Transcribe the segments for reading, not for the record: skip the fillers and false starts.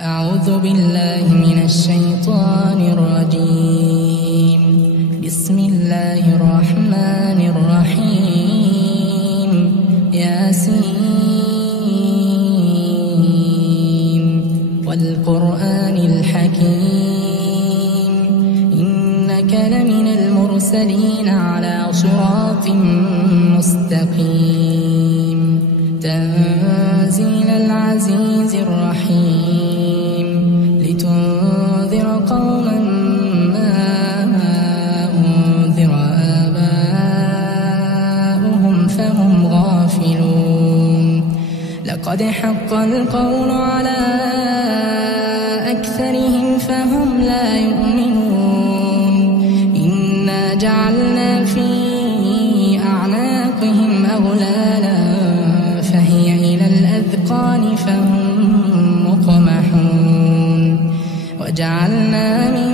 أعوذ بالله من الشيطان الرجيم. بسم الله الرحمن الرحيم. ياسين والقرآن الحكيم إنك لمن المرسلين على صراط مستقيم تنزيل العزيز الرحيم لتنذر قوما ما أنذر آباؤهم فهم غافلون. لقد حق القول على أكثرهم فهم لا يؤمنون. إنا جعلنا في أعناقهم أغلالا فهي إلى الأذقان فهم مقمحون. وجعلنا من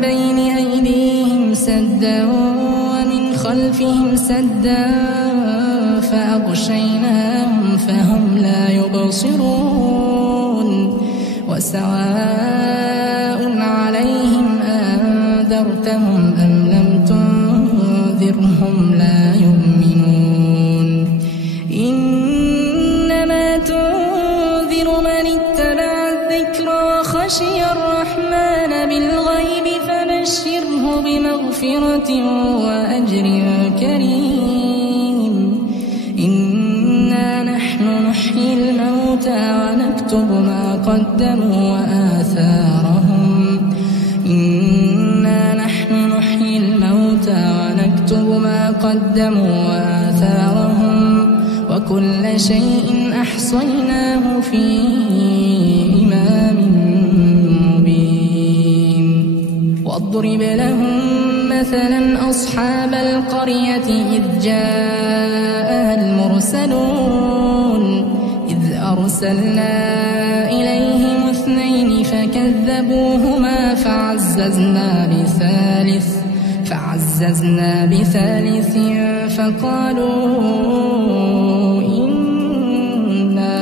بين أيديهم سدا ومن خلفهم سدا فأغشيناهم فهم لا يبصرون. وسواء عليهم أنذرتهم أم لم تنذرهم لا يؤمنون. إنما تنذر من اتبع الذكر وخشي الرحمن بالغيب فبشره بمغفرة وأجر كريم. إنا نحن نحيي الموتى ونكتب ما قدموا وآثارهم. إنا نحن نحيي الموتى ونكتب ما قدموا وآثارهم وكل شيء أحصيناه في إمام مبين. واضرب لهم مثلا أصحاب القرية إذ جاءها المرسلون إذ أرسلنا إليهم اثنين فكذبوهما فعززنا بثالث فقالوا إنا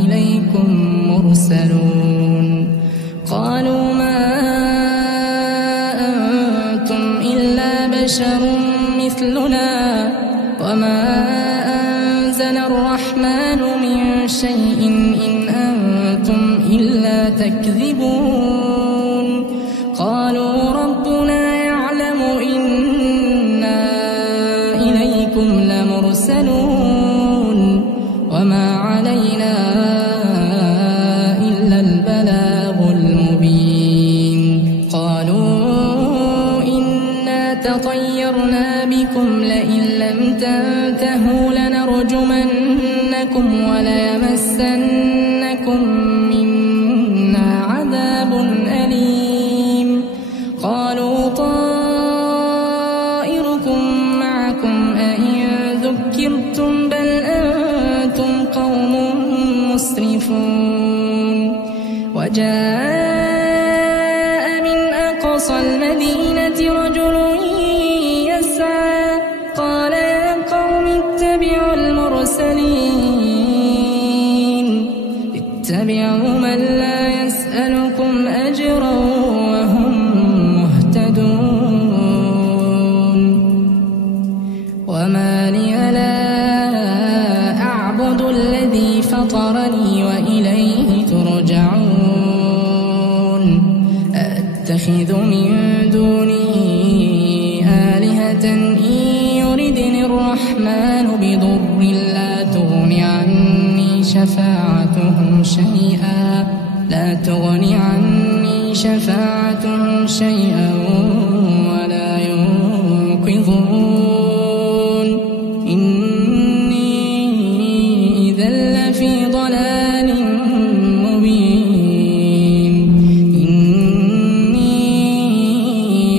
إليكم مرسلون. قالوا ما أنتم إلا بشر مثلنا وما أنزل الرحمن من شيء إن أنتم إلا تكذبون. قالوا ربنا يعلم إنا إليكم لمرسلون وما علينا إلا البلاغ المبين. قالوا إنا تطيرنا بكم لئن لم تنتهوا لنرجمنكم وليمسنكم منا عذاب أليم. قالوا طائركم معكم أئن ذكرتم بل أنتم قوم مسرفون. وجاء من أقصى المدينة رجل يسعى قال يا قوم اتبعوا المرسلين اتبعوا من لا يسألكم أجرا وهم مهتدون. وما لي لا أعبد الذي فطرني وإليه ترجعون. أتخذ من دونه آلهة إن يردني الرحمن بضر لا تغني عني شفاعتهم شيئا ولا ينقذون. إني إذا لفي ضلال مبين. إني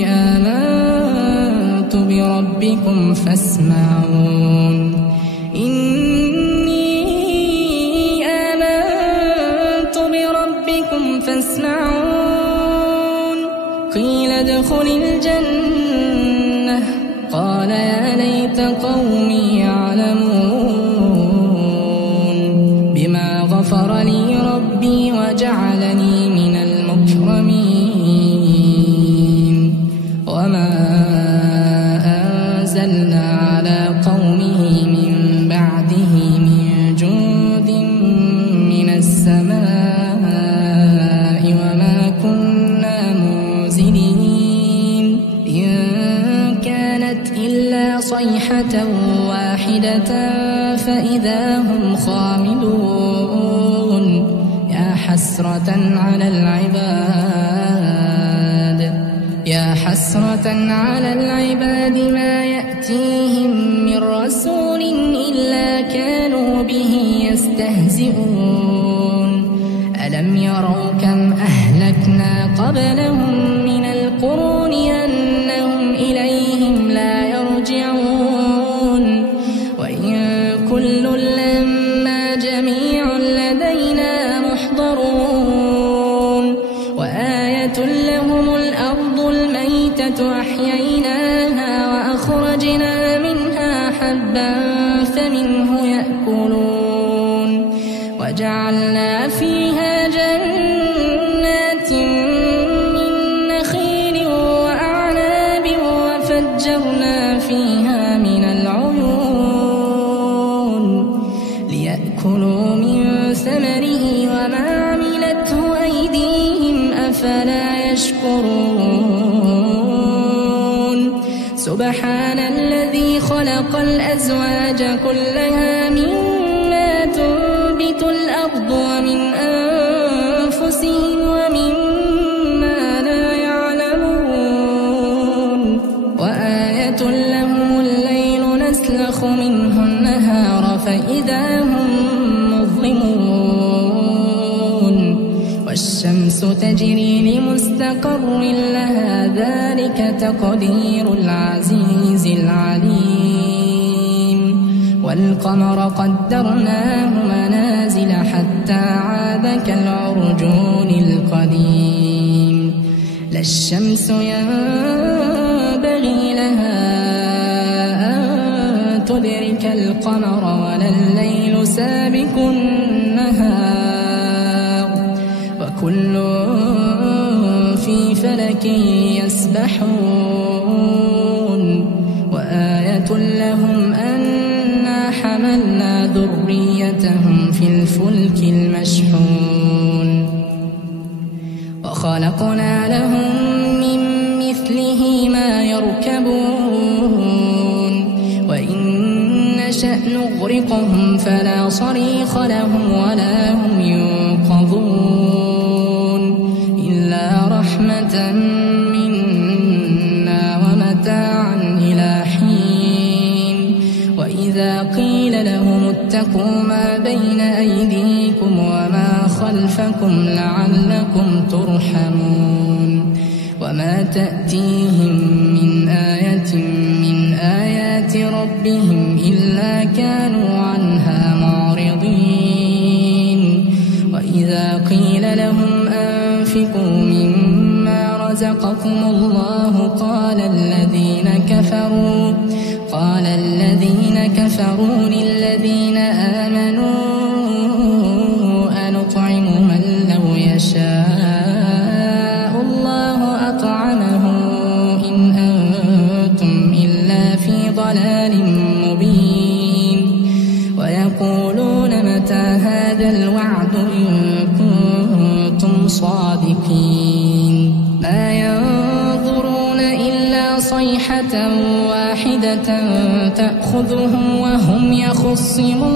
آمنت بربكم فاسمعون. قيل ادخل الجنة قال يا ليت قومي يعلمون بما غفر لي ربي وجعلني وجعلني من المكرمين وما أنزلنا على قومه من بعده من جند من السماء وما كنا منزلين إن كانت إلا صيحة واحدة فإذا هم خامدون يا حسرة على العباد ما يأتيهم من رسول إلا كانوا به يستهزئون ألم يروا كم أهلكنا قبلهم من القرون أنهم إليهم لا يرجعون وإن كل لما جميع لدينا محضرون وآية لهم الأرض الميتة أحييناها وأخرجنا منها حبا فمنه يأكلون وجعلنا فيها جنات من نخيل وأعناب وفجرنا فيها من العيون ليأكلوا من ثمره وما عملته أيديهم أفلا يشكرون سبحان الذي خلق الأزواج كلها مما تنبت الأرض ومن أنفسهم ومما لا يعلمون وآية لهم الليل نسلخ منه النهار فإذا هم مظلمون والشمس تجري لمستقر لها ذلك تقدير العزيز العليم والقمر قدرناه منازل حتى عاد كالعرجون القديم لا الشمس ينبغي لها أن تدرك القمر ولا الليل سابق النهار وكل في فلك يسبحون وآية لهم أنا حملنا ذريتهم في الفلك المشحون وخلقنا لهم من مثله ما يركبون وإن نشأ نغرقهم فلا صريخ لهم ولا هم ينقذون إلا رحمة منا ومتاعا إلى حين وإذا قيل لهم اتقوا ما بين أيديكم وما خلفكم لعلكم ترحمون وما تأتيهم من آية من آيات ربهم إلا كانوا عنها معرضين وإذا قيل لهم أنفقوا مما رزقكم الله قال الذين كفروا للذين آمنوا أنطعم من لو يشاء الله أطعمه إن أنتم إلا في ضلال مبين ويقولون متى هذا الوعد إن كنتم صادقين ما ينظرون إلا صيحة واحدة تأخذهم وهم يخصمون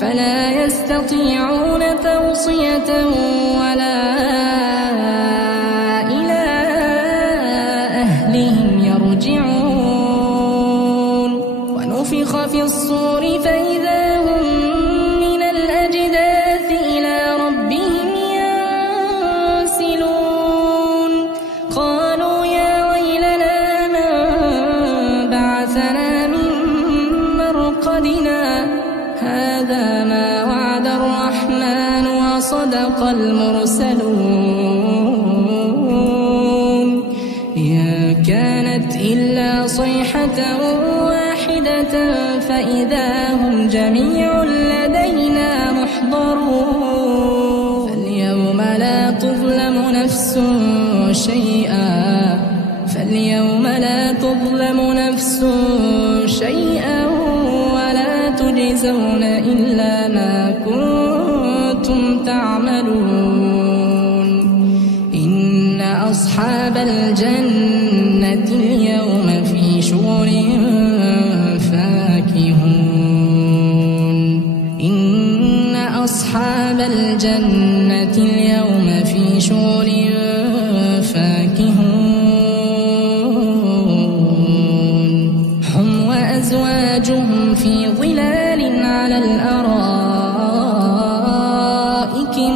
فلا يستطيعون توصية ولا إلى أهلهم يرجعون ونفخ في الصور فإذا هم من الأجداث إلى ربهم ينسلون قالوا يا ويلنا من بعثنا من مرقدنا هذا ما وعد الرحمن وصدق المرسلون إن كانت إلا صيحة واحدة فإذا هم جميع لدينا محضرون تظلم نفس شيئا ولا تجزون إلا ما كنتم تعملون. إن أصحاب الجنة اليوم في شغل فاكهون. إن أصحاب الجنة اليوم في شغل فاكهون. هم وأزواجهم في ظلال على الأرائك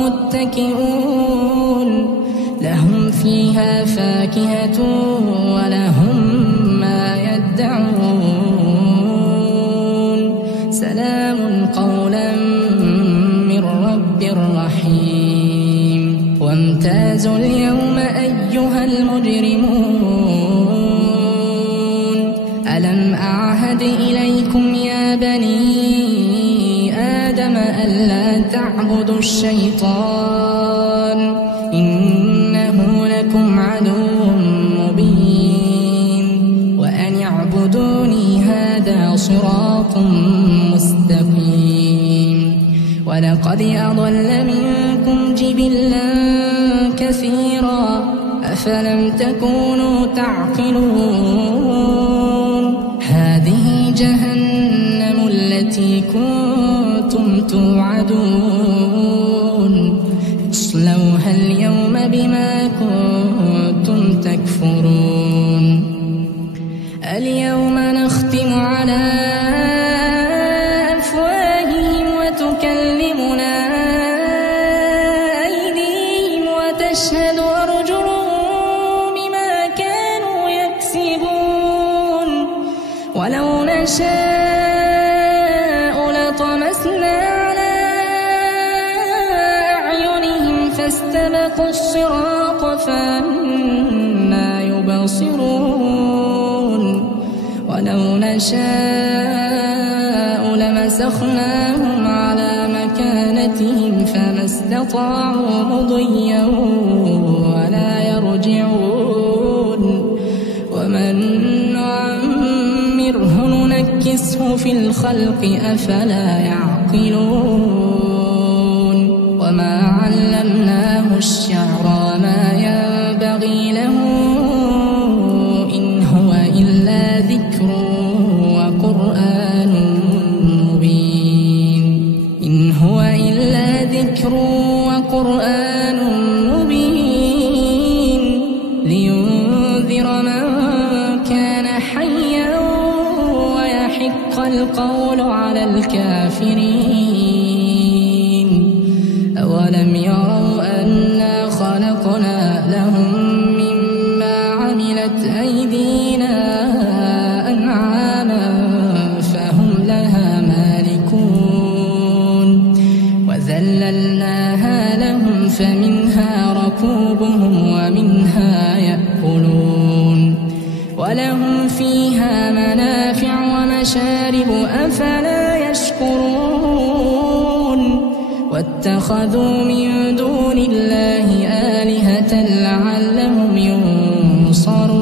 متكئون. لهم فيها فاكهة ولهم ما يدعون. سلام قولا من رب رحيم. وامتازوا اليوم أيها المجرمون. ألم أعهد إليكم يا بني آدم ألا تعبدوا الشيطان إنه لكم عدو مبين. وأن اعبدوني هذا صراط مستقيم. ولقد أضل منكم جبلا كثيرا أفلم تكونوا تعقلون. هذه جهنم التي كنتم توعدون. اصلوها اليوم بما كنتم تكفرون. اليوم نختم على أفواههم وتكلمنا أيديهم وتشهد أرجلهم بما كانوا يكسبون. ولو نشاء لطمسنا على أعينهم فاستبقوا الصراط فأنى يبصرون. ولو نشاء لمسخناهم على مكانتهم فما استطاعوا مضيا ولا يرجعون. ومن نعمره ننكسه في الخلق أفلا يعقلون. وما علمناه الشعر ما ينبغي له إن هو إلا ذكر وقرآن مبين. إن هو إلا ذكر وقرآن مبين لينذر من كان حيا ويحق القول على الكافرين. أولم يروا أنا خلقنا لهم مما عملت أيدينا أنعاما فهم لها مالكون. وذللناها لهم فمنها ركوبهم ومنها يأكلون. ولهم فيها منافع ومشارب أفلا يشكرون. واتخذوا من دون الله آلهة لعلهم ينصرون.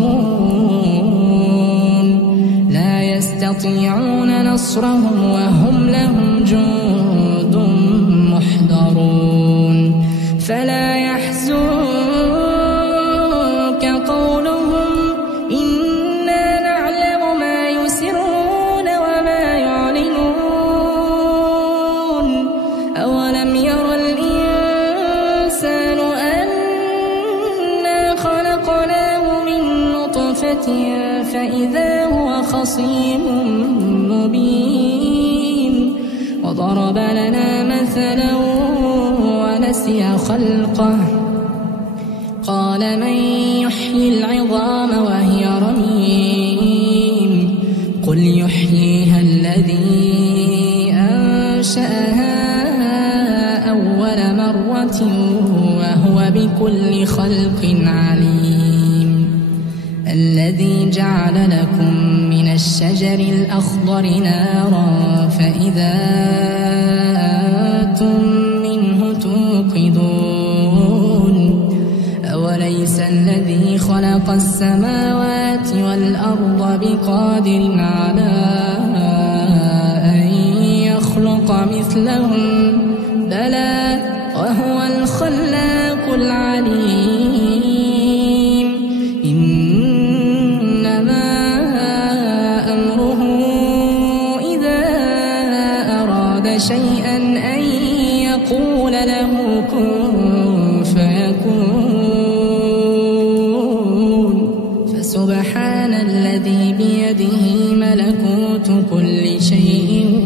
لا يستطيعون نصرهم وهم لهم جند محضرون. فلا يحزنك قولهم إنا نعلم ما يسرون وما يعلنون. أولم ير الإنسان أنا خلقناه من نطفة فإذا هو خصيم مبين. وضرب لنا مثلا ونسي خلقه قال من يحيي العظام وهي رميم. قل يحييها الذي أنشأها أول مرة وهو بكل خلق عليم. الذي جعل لكم من الشجر الأخضر نارا فإذا أنتم منه توقدون. أوليس أليس الذي خلق السماوات والأرض بقادر على أن يخلق مثلهم بلى وهو الخلاق العليم إنما أمره إذا أراد شيئا أن يقول له كن فيكون فسبحان الذي بيده ملكوت كل شيء